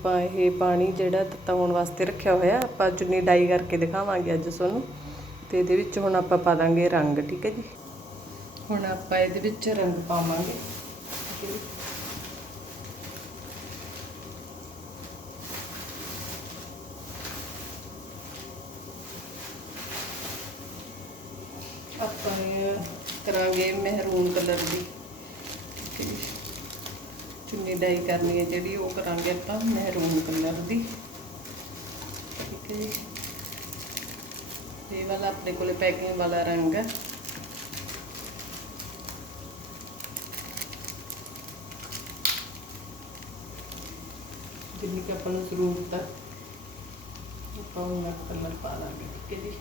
ਆਪਾਂ ਇਹ ਪਾਣੀ ਜਿਹੜਾ ਤਤਾਉਣ ਵਾਸਤੇ ਰੱਖਿਆ ਹੋਇਆ, ਆਪਾਂ ਚੁੰਨੀ ਡਾਈ ਕਰਕੇ ਦਿਖਾਵਾਂਗੇ ਅੱਜ ਤੁਹਾਨੂੰ। ਤੇ ਇਹਦੇ ਵਿੱਚ ਹੁਣ ਆਪਾਂ ਪਾ ਦਾਂਗੇ ਰੰਗ, ਠੀਕ ਹੈ ਜੀ? ਹੁਣ ਆਪਾਂ ਇਹਦੇ ਵਿੱਚ ਰੰਗ ਪਾਵਾਂਗੇ। ਆਪਾਂ ਕਰਾਂਗੇ ਮਹਿਰੂਨ ਕਲਰ ਦੀ। ਚੁੰਨੀ ਡਾਈ ਕਰਨੀ ਹੈ ਜਿਹੜੀ ਉਹ ਕਰਾਂਗੇ ਆਪਾਂ ਮਹਿਰੂਨ ਕਲਰ ਦੀ। ਠੀਕ ਹੈ ਜੀ। ਇਹ ਵਾਲਾ ਆਪਣੇ ਕੋਲੇ ਪੈਕਿੰਗ ਵਾਲਾ ਰੰਗ ਹੈ। ਜਿੰਨੀ ਕਿ ਆਪਾਂ ਨੂੰ ਜ਼ਰੂਰਤ ਹੈ, ਆਪਾਂ ਉਹਨਾਂ ਕਲਰ ਪਾ ਲਾਂਗੇ। ਠੀਕ ਹੈ ਜੀ।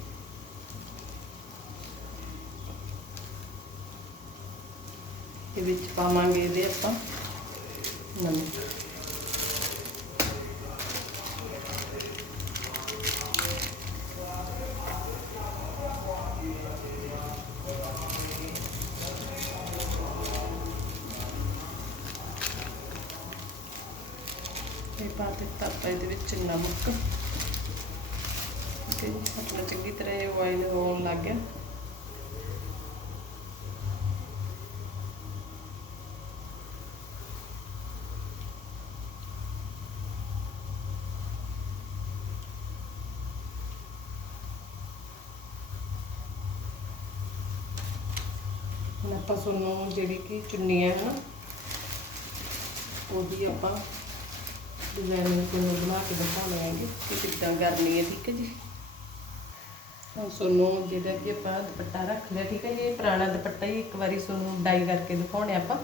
ਇਹ ਵਿੱਚ ਪਾਵਾਂਗੇ ਇਹਦੇ ਆਪਾਂ। നമുക്ക് ഈ പാത്രത്തിൽ തപ്പ ഇത് വെച്ചിട്ടുണ്ട് നമുക്ക് അപ്പോഴത്തേക്ക് ഇത്രയും ഓയിൽ റോളിലാക്കി ਆਪਾਂ ਤੁਹਾਨੂੰ ਜਿਹੜੀ ਕਿ ਚੁੰਨੀ ਹੈ ਨਾ ਉਹਦੀ ਆਪਾਂ ਡਿਜ਼ਾਈਨ ਤੁਹਾਨੂੰ ਬਣਾ ਕੇ ਦਿਖਾਵਾਂਗੇ ਕਿ ਕਿੱਦਾਂ ਕਰਨੀ ਹੈ, ਠੀਕ ਹੈ ਜੀ। ਹੁਣ ਤੁਹਾਨੂੰ ਜਿਹੜਾ ਕਿ ਆਪਾਂ ਦੁਪੱਟਾ ਰੱਖ ਲਿਆ, ਠੀਕ ਹੈ ਜੀ, ਇਹ ਪੁਰਾਣਾ ਦੁਪੱਟਾ ਹੀ ਇੱਕ ਵਾਰੀ ਤੁਹਾਨੂੰ ਡਾਈ ਕਰਕੇ ਦਿਖਾਉਣੇ ਆਪਾਂ,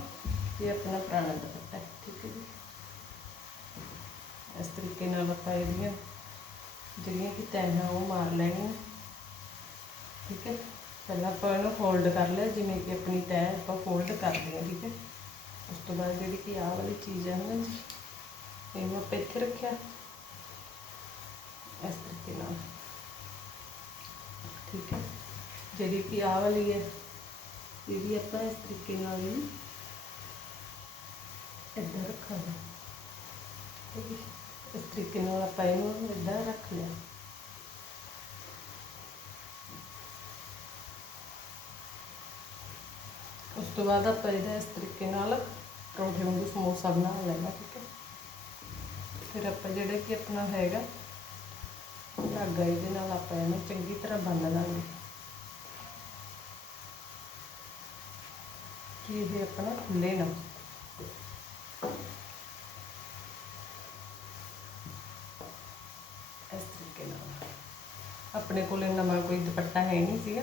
ਇਹ ਆਪਣਾ ਪੁਰਾਣਾ ਦੁਪੱਟਾ ਹੈ, ਠੀਕ ਹੈ ਜੀ। ਇਸ ਤਰੀਕੇ ਨਾਲ ਆਪਾਂ ਇਹਦੀਆਂ ਜਿਹੜੀਆਂ ਕਿ ਤੈਨਾਂ ਉਹ ਮਾਰ ਲੈਣੀਆਂ, ਠੀਕ ਹੈ। ਪਹਿਲਾਂ ਆਪਾਂ ਇਹਨੂੰ ਫੋਲਡ ਕਰ ਲਿਆ, ਜਿਵੇਂ ਕਿ ਆਪਣੀ ਤੈਅ ਆਪਾਂ ਫੋਲਡ ਕਰਦੇ ਹਾਂ ਠੀਕ ਹੈ? ਉਸ ਤੋਂ ਬਾਅਦ ਜਿਹੜੀ ਕਿ ਆਹ ਵਾਲੀ ਚੀਜ਼ ਹੈ ਨਾ ਜੀ, ਇਹਨੂੰ ਆਪਾਂ ਇੱਥੇ ਰੱਖਿਆ। ਇਸ ਤਰੀਕੇ ਨਾਲ, ਠੀਕ ਹੈ? ਜਿਹੜੀ ਕਿ ਆਹ ਵਾਲੀ ਹੈ, ਇਹ ਵੀ ਆਪਾਂ ਇਸ ਤਰੀਕੇ ਨਾਲ ਹੀ ਇੱਦਾਂ ਰੱਖਾਂਗੇ। ਠੀਕ ਹੈ? ਇਸ ਤਰੀਕੇ ਨਾਲ ਆਪਾਂ ਇਹਨੂੰ ਇੱਦਾਂ ਰੱਖ ਲਿਆ ਉਸ ਤੋਂ ਬਾਅਦ ਆਪਾਂ ਇਹਦਾ ਇਸ ਤਰੀਕੇ ਨਾਲ ਪਰੌਂਠੇ ਵਾਂਗੂ ਸਮੋਸਾ ਬਣਾ ਲੈਣਾ ਠੀਕ ਹੈ। ਫਿਰ ਆਪਾਂ ਜਿਹੜਾ ਕਿ ਆਪਣਾ ਹੈਗਾ, ਧਾਗਾ ਇਹਦੇ ਨਾਲ ਆਪਾਂ ਇਹਨੂੰ ਚੰਗੀ ਤਰ੍ਹਾਂ ਬੰਨ ਲਾਂਗੇ। ਕਿ ਇਹ ਆਪਣਾ ਖੁੱਲੇ ਨਾ। ਇਸ ਤਰੀਕੇ ਨਾਲ। ਆਪਣੇ ਕੋਲ ਨਵਾਂ ਕੋਈ ਦੁਪੱਟਾ ਹੈ ਨਹੀਂ ਸੀਗਾ।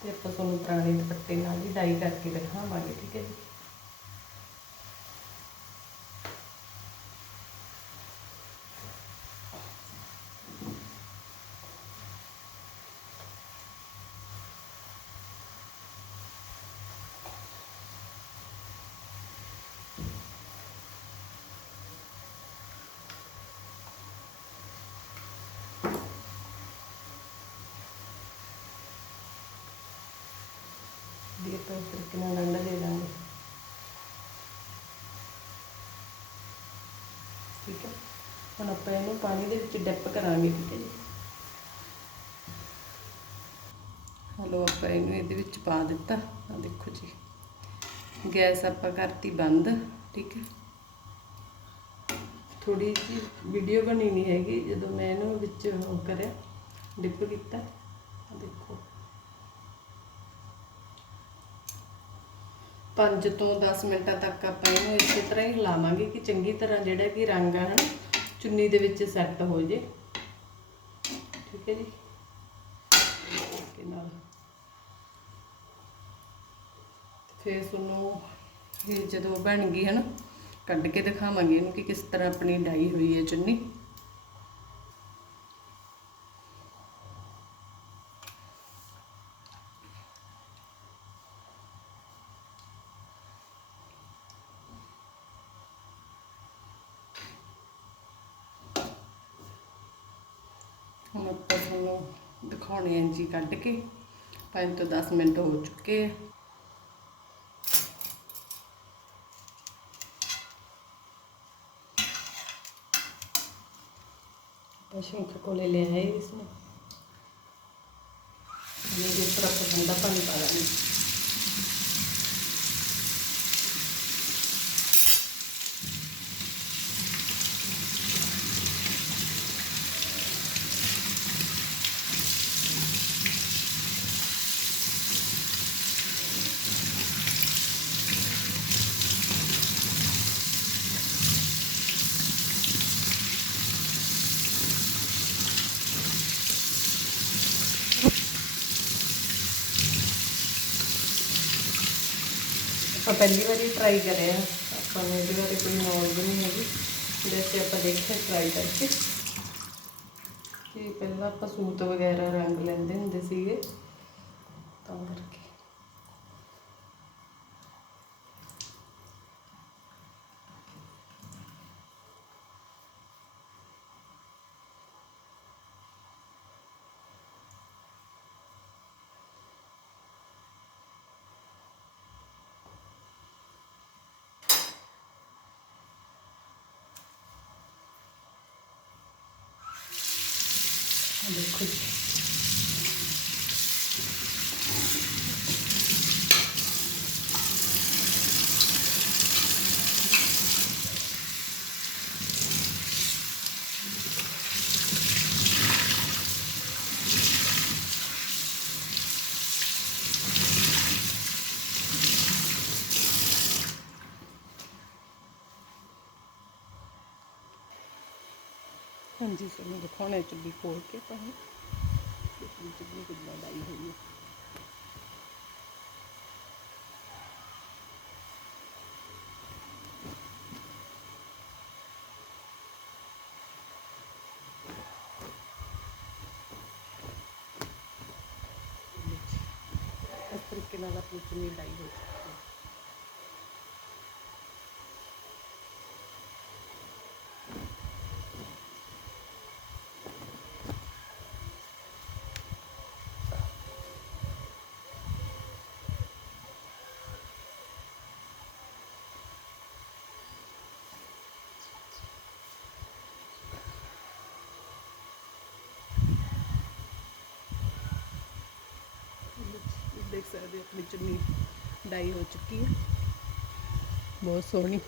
ਤੇ ਆਪਾਂ ਤੁਹਾਨੂੰ ਪੁਰਾਣੇ ਦੁਪੱਟੇ ਨਾਲ ਹੀ ਡਾਈ ਕਰਕੇ ਦਿਖਾਵਾਂਗੇ ਠੀਕ ਹੈ ਜੀ। ਦੀ ਆਪਾਂ ਇਸ ਤਰੀਕੇ ਨਾਲ ਡੰਡਾ ਦੇ ਦਾਂਗੇ ਠੀਕ ਹੈ ਹੁਣ ਆਪਾਂ ਇਹਨੂੰ ਪਾਣੀ ਦੇ ਵਿੱਚ ਡਿਪ ਕਰਾਂਗੇ ਠੀਕ ਹੈ ਜੀ ਹਲੋ ਆਪਾਂ ਇਹਨੂੰ ਇਹਦੇ ਵਿੱਚ ਪਾ ਦਿੱਤਾ ਆ ਦੇਖੋ ਜੀ ਗੈਸ ਆਪਾਂ ਕਰਤੀ ਬੰਦ ਠੀਕ ਹੈ ਥੋੜੀ ਜਿਹੀ ਵੀਡੀਓ ਬਣੀ ਨਹੀਂ ਹੈਗੀ ਜਦੋਂ ਮੈਂ ਇਹਨੂੰ ਵਿੱਚ ਕਰਿਆ ਡਿਪ ਕੀਤਾ ਦੇਖੋ 5 ਤੋਂ 10 ਮਿੰਟਾਂ ਤੱਕ ਆਪਾਂ ਇਹਨੂੰ ਇਸੇ ਤਰ੍ਹਾਂ ਹੀ ਹਿਲਾਵਾਂਗੇ ਕਿ ਚੰਗੀ ਤਰ੍ਹਾਂ ਜਿਹੜਾ ਕਿ ਰੰਗ ਆ ਹਨਾ, ਚੁੰਨੀ ਦੇ ਵਿੱਚ ਸੈੱਟ ਹੋ ਜੇ। ਠੀਕ ਹੈ ਜੀ? ਕਿ ਨਾਲ। ਫਿਰ ਤੁਹਾਨੂੰ ਇਹ ਜਦੋਂ ਬਣ ਗਈ ਹਨਾ, ਕੱਢ ਕੇ ਦਿਖਾਵਾਂਗੇ ਇਹਨੂੰ ਕਿ ਕਿਸ ਤਰ੍ਹਾਂ ਆਪਣੀ ਡਾਈ ਹੋਈ ਹੈ ਚੁੰਨੀ। हम ਆਪਾਂ ਤੁਹਾਨੂੰ दिखाने ਆ ਜੀ ਕੱਢ ਕੇ। 5 ਤੋਂ 10 ਮਿੰਟ ਹੋ शंख को ले लिया है इसमें ये ठंडा पानी पा रहा है ਆਪਾਂ ਪਹਿਲੀ ਵਾਰੀ ਟਰਾਈ ਕਰਿਆ ਆਪਾਂ ਨੂੰ ਇਹਦੇ ਬਾਰੇ ਕੋਈ ਨੌਲੇਜ ਨਹੀਂ ਹੈਗੀ। ਵੈਸੇ ਆਪਾਂ ਦੇਖਿਆ ਟਰਾਈ ਕਰਕੇ। ਕਿ ਪਹਿਲਾਂ ਆਪਾਂ ਸੂਤ ਵਗੈਰਾ ਰੰਗ ਲੈਂਦੇ ਹੁੰਦੇ ਸੀਗੇ। ਤਾਂ ਕਰਕੇ ਆਹ ਦੇਖੋ ਜੀ ਹਾਂਜੀ ਤੁਹਾਨੂੰ ਦਿਖਾਉਣਾ ਚੁੱਲੀ ਖੋਲ ਕੇ ਤੁਹਾਨੂੰ ਆਪਣੀ ਚੁੱਲੀ ਕਿੱਦਾਂ ਡਾਈ ਹੋਈ ਹੈ ਇਸ ਤਰੀਕੇ ਨਾਲ ਆਪਣੀ ਦੇਖ ਸਕਦੇ ਹੋ ਆਪਣੀ ਚੁੰਨੀ ਡਾਈ ਹੋ ਚੁੱਕੀ ਹੈ। ਬਹੁਤ ਸੋਹਣੀ।